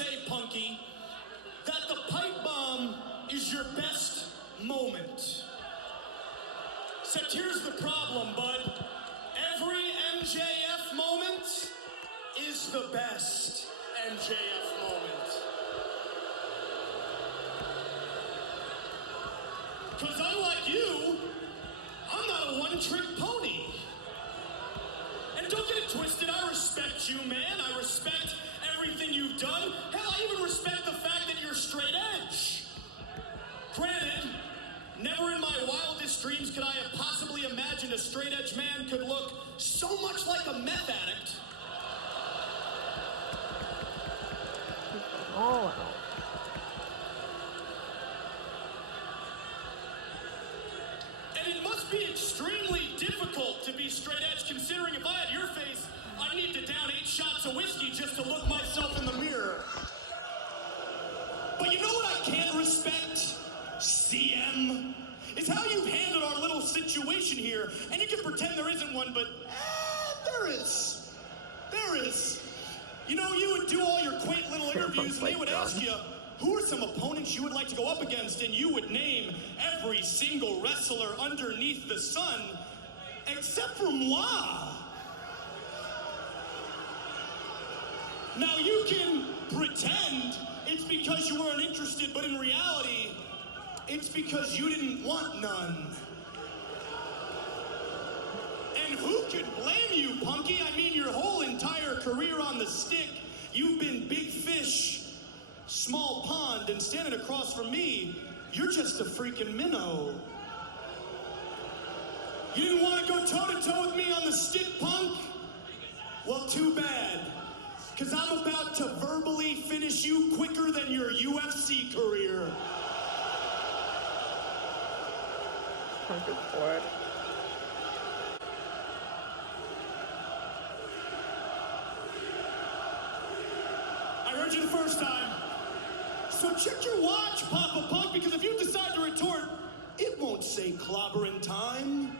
say, Punky, that the pipe bomb is your best moment. Except here's the problem, bud. Every MJF moment is the best MJF moment. Because unlike you, I'm not a one-trick pony. And don't get it twisted, I respect you, man. I respect everything you've done. Hell, I even respect the fact that you're straight edge. Granted, never in my wildest dreams could I have possibly imagined a straight edge man could look so much like a meth addict. Oh, wow. And it must be extremely difficult to be straight edge, considering if I had your face, I'd need to down 8 shots of whiskey just to look myself in the mirror. But you know what I can't respect, CM? Is how you've handled our little situation here. And you can pretend there isn't one, but there is. There is. You know, you would do all your quaint little interviews and they would ask you, who are some opponents you would like to go up against? And you would name every single wrestler underneath the sun, except for moi. Now you can pretend it's because you weren't interested, but in reality, it's because you didn't want none. And who could blame you, Punky? I mean, your whole entire career on the stick, you've been big fish, small pond, and standing across from me, you're just a freaking minnow. You didn't want to go toe-to-toe with me on the stick, punk? Well, too bad. Because I'm about to verbally finish you quicker than your UFC career. Punk is bored. I heard you the first time. So check your watch, Papa Punk, because if you decide to retort, it won't say clobbering time.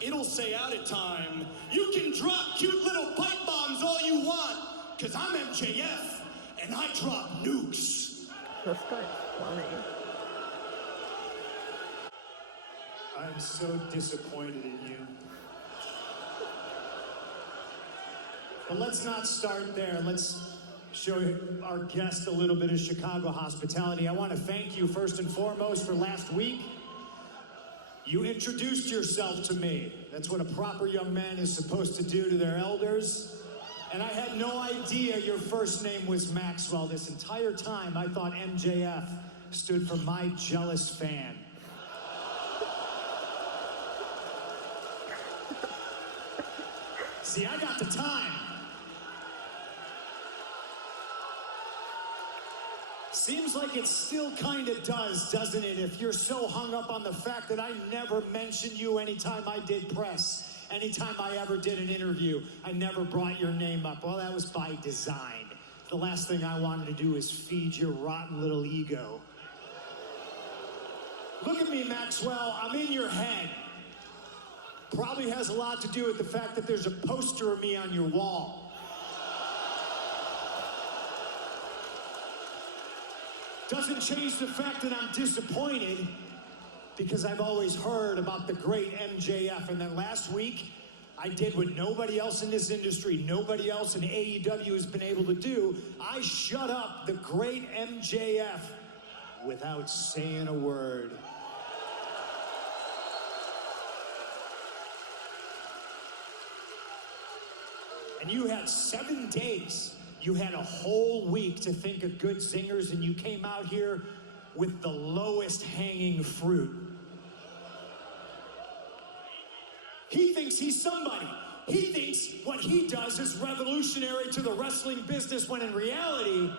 It'll say out of time. You can drop cute little pipe bombs all you want, because I'm MJF, and I drop nukes. This guy's funny. I'm so disappointed in you. But let's not start there. Let's show our guest a little bit of Chicago hospitality. I want to thank you first and foremost for last week. You introduced yourself to me. That's what a proper young man is supposed to do to their elders. And I had no idea your first name was Maxwell. This entire time I thought MJF stood for my jealous fan. See, I got the time. Seems like it still kind of does, doesn't it? If you're so hung up on the fact that I never mentioned you anytime I did press, anytime I ever did an interview, I never brought your name up. Well, that was by design. The last thing I wanted to do is feed your rotten little ego. Look at me, Maxwell. I'm in your head. Probably has a lot to do with the fact that there's a poster of me on your wall. Doesn't change the fact that I'm disappointed because I've always heard about the great MJF. And then last week, I did what nobody else in this industry, nobody else in AEW has been able to do. I shut up the great MJF without saying a word. And you had 7 days. You had a whole week to think of good singers, and you came out here with the lowest hanging fruit. He thinks he's somebody. He thinks what he does is revolutionary to the wrestling business, when in reality,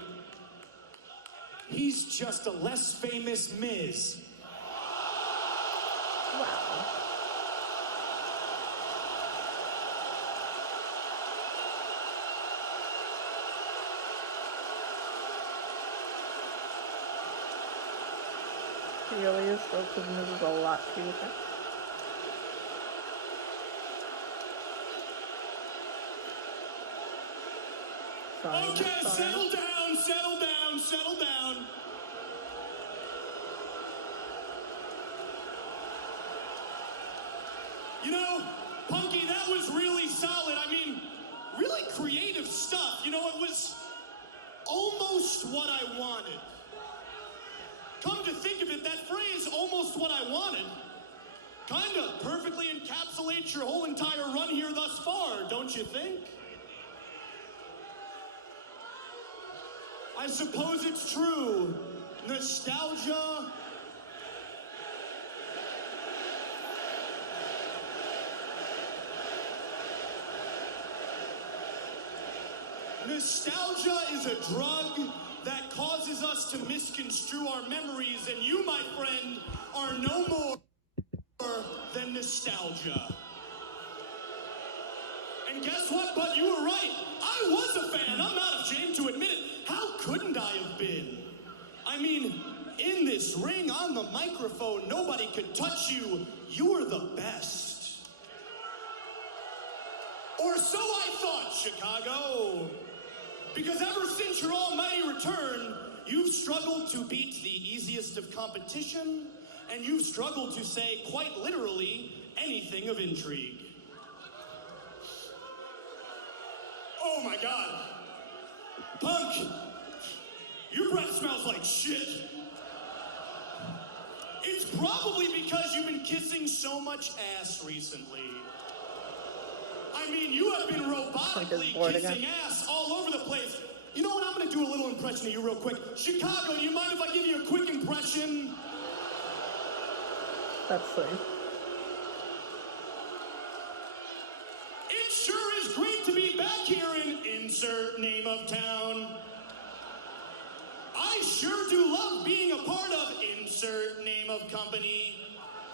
he's just a less famous Miz. Wow. He really is so, because Miz is a lot cuter. Sorry, Okay, not sorry. settle down, settle down, settle down. You know, Punky, that was really solid. I mean, really creative stuff. You know, it was almost what I wanted. Come to think of it, that phrase, almost what I wanted, kind of perfectly encapsulates your whole entire run here thus far, don't you think? I suppose it's true. Nostalgia. Nostalgia is a drug that causes us to misconstrue our memories, and you, my friend, are no more than nostalgia. And guess what, bud? You were right. I was a fan. I'm not ashamed to admit it. How couldn't I have been? I mean, in this ring, on the microphone, nobody could touch you. You were the best. Or so I thought, Chicago. Because ever since your almighty return, you've struggled to beat the easiest of competition, and you've struggled to say, quite literally, anything of intrigue. Oh my God. Punk, your breath smells like shit. It's probably because you've been kissing so much ass recently. I mean, you have been robotically kissing ass all over the place. You know what? I'm going to do a little impression of you real quick. Chicago, do you mind if I give you a quick impression? That's sweet. It sure is great to be back here in insert name of town. I sure do love being a part of insert name of company.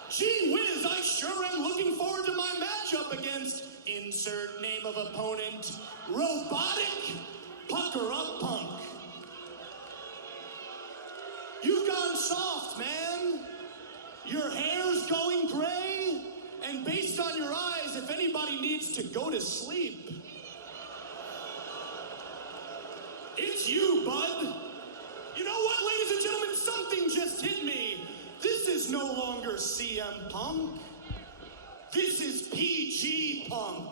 Gee whiz, I sure am looking forward to my matchup against insert name of opponent, Robotic Pucker Up Punk. You've gone soft, man. Your hair's going gray, and based on your eyes, if anybody needs to go to sleep, it's you, bud. You know what, ladies and gentlemen? Something just hit me. This is no longer CM Punk. This is PG Punk.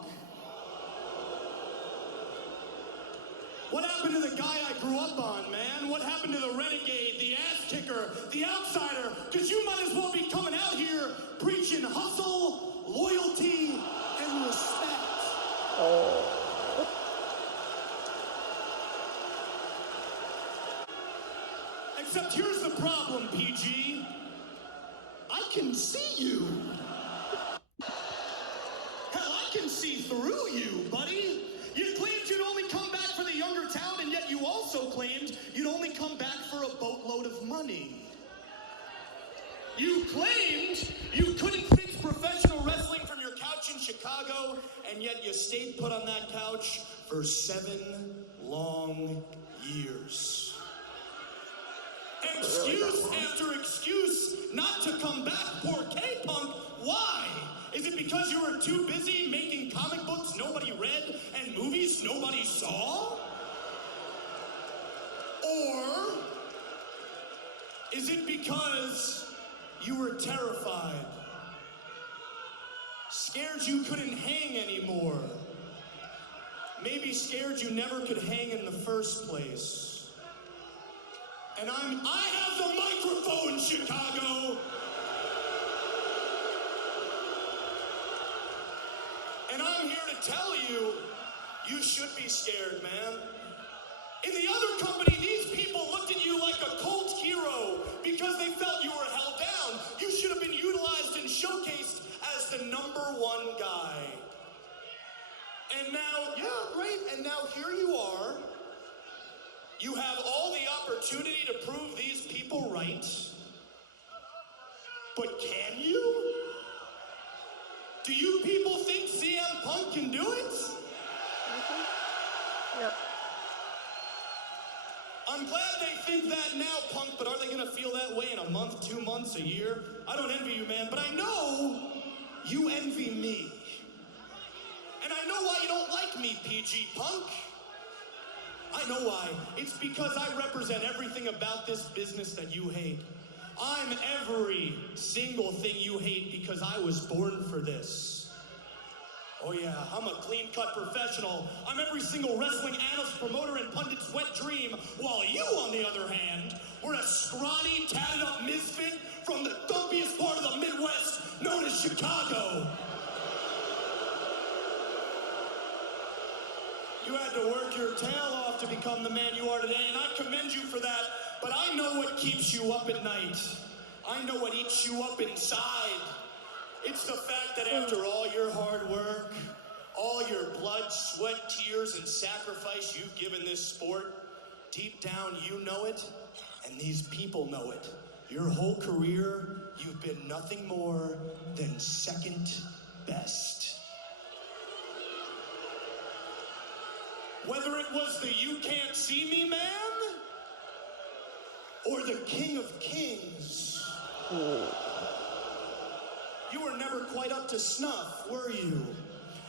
What happened to the guy I grew up on, man? What happened to the renegade, the ass kicker, the outsider? Because you might as well be coming out here preaching hustle, loyalty, and respect. Oh. Except here's the problem, PG. I can see you. Hell, I can see through you, buddy. You claimed you'd only come back for the younger talent, and yet you also claimed you'd only come back for a boatload of money. You claimed you couldn't fix professional wrestling from your couch in Chicago, and yet you stayed put on that couch for 7 long years. Excuse after excuse not to come back, poor K-Punk. Why? Is it because you were too busy making comic books nobody read and movies nobody saw? Or is it because you were terrified? Scared you couldn't hang anymore? Maybe scared you never could hang in the first place? And I have the microphone, Chicago! And I'm here to tell you, you should be scared, man. In the other company, these people looked at you like a cult hero because they felt you were held down. You should have been utilized and showcased as the #1 guy. And now, yeah, great, and now here you are. You have all the opportunity to prove these people right. But can you? Do you people think CM Punk can do it? Yep. I'm glad they think that now, Punk, but are they gonna feel that way in a month, 2 months, a year? I don't envy you, man, but I know you envy me. And I know why you don't like me, PG Punk. I know why. It's because I represent everything about this business that you hate. I'm every single thing you hate because I was born for this. Oh yeah, I'm a clean-cut professional. I'm every single wrestling analyst, promoter, and pundit's wet dream, while you, on the other hand, were a scrawny, tatted-up misfit from the dumpiest part of the Midwest, known as Chicago. You had to work your tail off to become the man you are today, and I commend you for that, but I know what keeps you up at night. I know what eats you up inside. It's the fact that after all your hard work, all your blood, sweat, tears, and sacrifice you've given this sport, deep down you know it, and these people know it. Your whole career, you've been nothing more than second best. Whether it was the You Can't See Me Man, or the King of Kings. You were never quite up to snuff, were you?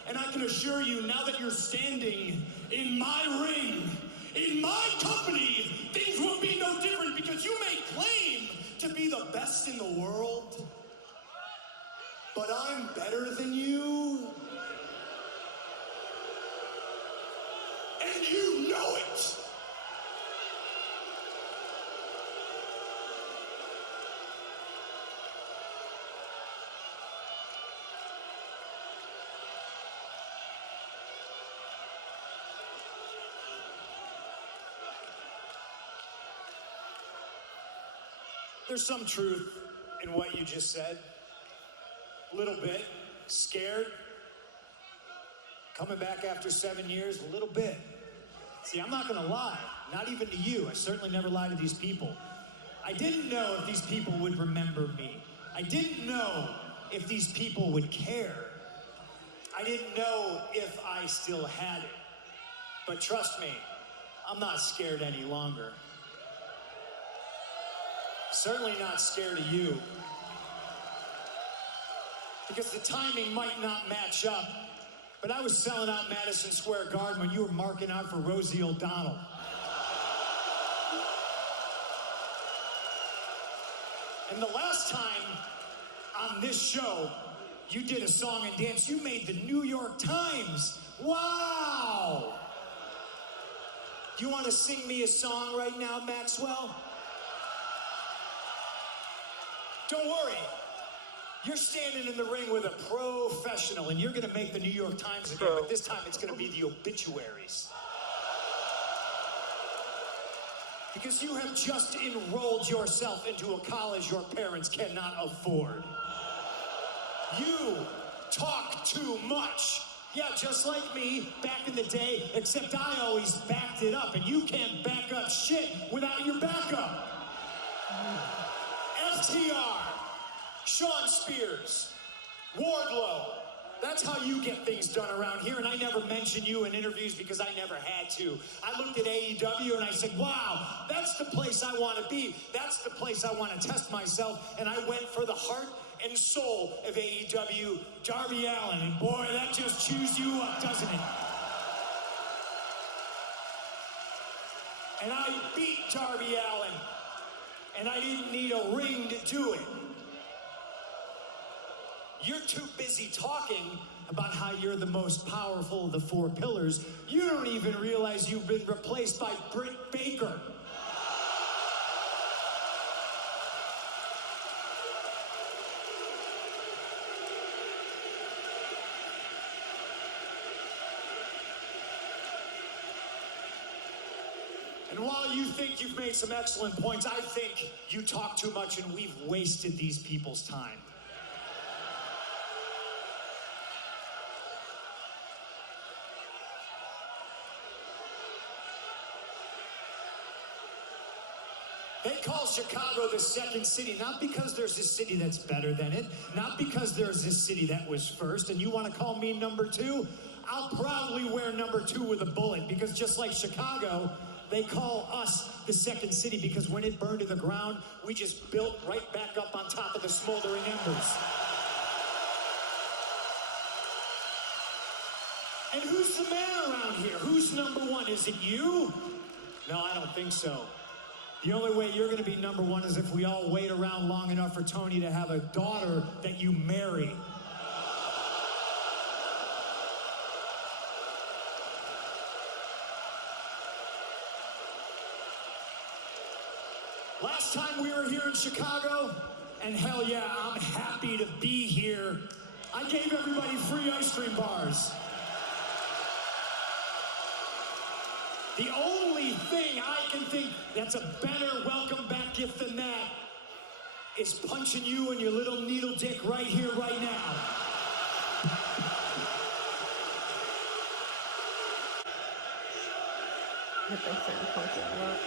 And I can assure you, now that you're standing in my ring, in my company, things will be no different because you may claim to be the best in the world, but I'm better than you. And you know it! There's some truth in what you just said. A little bit. Scared. Coming back after 7 years, a little bit. See, I'm not gonna lie, not even to you. I certainly never lie to these people. I didn't know if these people would remember me. I didn't know if these people would care. I didn't know if I still had it. But trust me, I'm not scared any longer. Certainly not scared of you. Because the timing might not match up. But I was selling out Madison Square Garden when you were marking out for Rosie O'Donnell. And the last time on this show, you did a song and dance, you made the New York Times. Wow! Do you want to sing me a song right now, Maxwell? Don't worry. You're standing in the ring with a professional, and you're going to make the New York Times again, but this time it's going to be the obituaries. Because you have just enrolled yourself into a college your parents cannot afford. You talk too much. Yeah, just like me back in the day, except I always backed it up, and you can't back up shit without your backup. FTR. Sean Spears, Wardlow. That's how you get things done around here, and I never mention you in interviews because I never had to. I looked at AEW and I said, wow, that's the place I want to be. That's the place I want to test myself, and I went for the heart and soul of AEW, Darby Allin, and boy, that just chews you up, doesn't it? And I beat Darby Allin, and I didn't need a ring to do it. You're too busy talking about how you're the most powerful of the four pillars. You don't even realize you've been replaced by Britt Baker. And while you think you've made some excellent points, I think you talk too much and we've wasted these people's time. They call Chicago the second city, not because there's a city that's better than it, not because there's this city that was first, and you want to call me number two? I'll proudly wear number two with a bullet, because just like Chicago, they call us the second city because when it burned to the ground, we just built right back up on top of the smoldering embers. And who's the man around here? Who's number one? Is it you? No, I don't think so. The only way you're going to be number one is if we all wait around long enough for Tony to have a daughter that you marry. Last time we were here in Chicago, and hell yeah, I'm happy to be here. I gave everybody free ice cream bars. The only thing I can think that's a better welcome back gift than that is punching you in your little needle dick right here, right now. I think Sam Punk is a lot.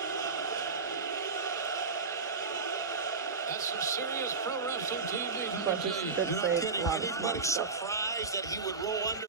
That's some serious pro wrestling TV. But he did say a lot of smart stuff. surprised that he would roll under.